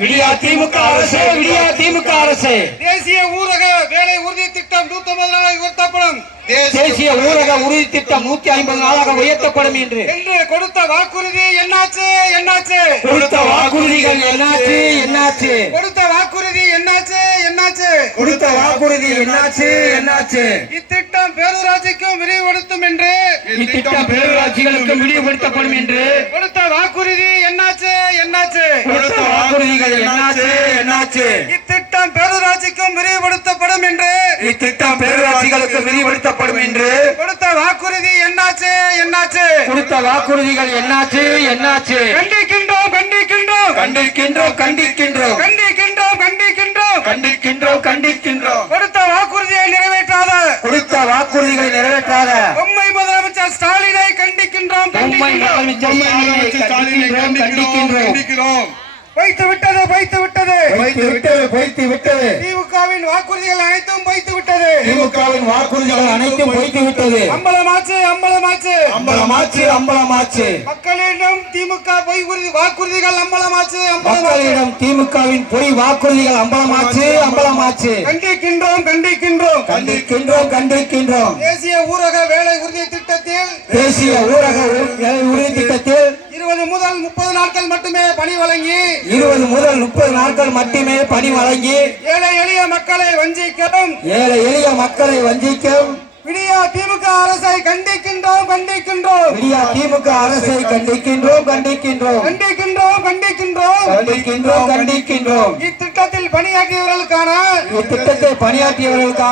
விடியா திமுக அரசு, விடியா திமுக அரசு. தேசிய ஊரக வேலை உறுதி திட்டம் 150 நாளாக உயர்த்தப்படும். தேசிய ஊரக உறுதி திட்டம் 150 நாளாக உயர்த்தப்படும் என்று கொடுத்த வாக்குறுதி என்னாச்சு? என்னாச்சு? கொடுத்த வாக்குறுதிகள் என்னாச்சு? என்னாச்சு? கொடுத்த வாக்குறுதி என்னாச்சு? என்னாச்சு? கொடுத்த வாக்குறுதி என்னாச்சு? என்னாச்சு? இத்திட்டம் பேரூராட்சிக்கும் விரிவுபடுத்தும் என்று, இத்திட்டம் பேரூராட்சிகளுக்கு விரிவுபடுத்தப்படும் என்று கொடுத்த வாக்குறுதி என்னாச்சு? என்னாச்சு? கொடுத்த வாக்குறுதிகள் என்னாச்சு? என்னாச்சு? இத்திட்டம் பேரூராட்சிக்கும் விரிவுபடுத்தப்படும் என்று, இத்திட்டம் பேரூராட்சிகளுக்கு விரிவுபடுத்தப்படும் என்று கொடுத்த வாக்குறுதி என்னாச்சு? என்னாச்சு? கொடுத்த வாக்குறுதிகள் என்னாச்சு? என்னாச்சு? கண்டிக்கின்றோம், கண்டிக்கின்றோம், கண்டிக்கின்றோம், கண்டிக்கின்றோம், கண்டிக்கின்றோம், கண்டிக்கின்றோம், கண்டிக்கின்றோம், கண்டிக்கின்றோம். கொடுத்த வாக்குறுதியை நிறைவேற்றாத, கொடுத்த வாக்குறுதிகளை நிறைவேற்றாத பொம்மை முதலமைச்சர் ஸ்டாலினை கண்டிக்கின்றோம், பொம்மை முதலமைச்சர் ஸ்டாலினை கண்டிக்கின்றோம். பொய்த்து விட்டது, பொய்த்து விட்டது, பொய்த்து விட்டது, பொய்த்து விட்டது. திமுகவின் வாக்குறுதிகள் அனைத்தும் பொய்த்து விட்டது. திமுகவின் வாக்குறுதிகள் அனைத்தும் பொய்த்து விட்டது. அம்பலமாச்சு, அம்பலமாச்சு, அம்பலமாச்சு, அம்பலமாச்சு. மக்களிடம் திமுக பொய் வாக்குறுதிகள் அம்பலமாச்சு, அம்பலமாச்சு. மக்களிடம் திமுகவின் பொய் வாக்குறுதிகள் அம்பலமாச்சு, அம்பலமாச்சு. கண்டிக்கின்றோம், கண்டிக்கின்றோம், கண்டிக்கின்றோம், கண்டிக்கின்றோம். தேசிய ஊரக வேலை உறுதி திட்டத்தில், தேசிய ஊரக வேலை உறுதி திட்டத்தில் 20 முதல் 30 நாட்கள் மட்டுமே பணி வழங்கி, 20 முதல் 30 நாட்கள் மட்டுமே பணி வழங்கி ஏழை எளிய மக்களை வஞ்சிக்கும், ஏழை எளிய மக்களை வஞ்சிக்கும் விடியா திமுக அரசை கண்டிக்கின்றோம், கண்டிக்கின்றோம், விடியா திமுக அரசை கண்டிக்கின்றோம், கண்டிக்கின்றோம், கண்டிக்கின்றோம், கண்டிக்கின்றோம், கண்டிக்கின்றோம், கண்டிக்கின்றோம். இத்திட்டத்தில் பணியாற்றியவர்களுக்கான இத்திட்டத்தை பணியாற்றியவர்களுக்கான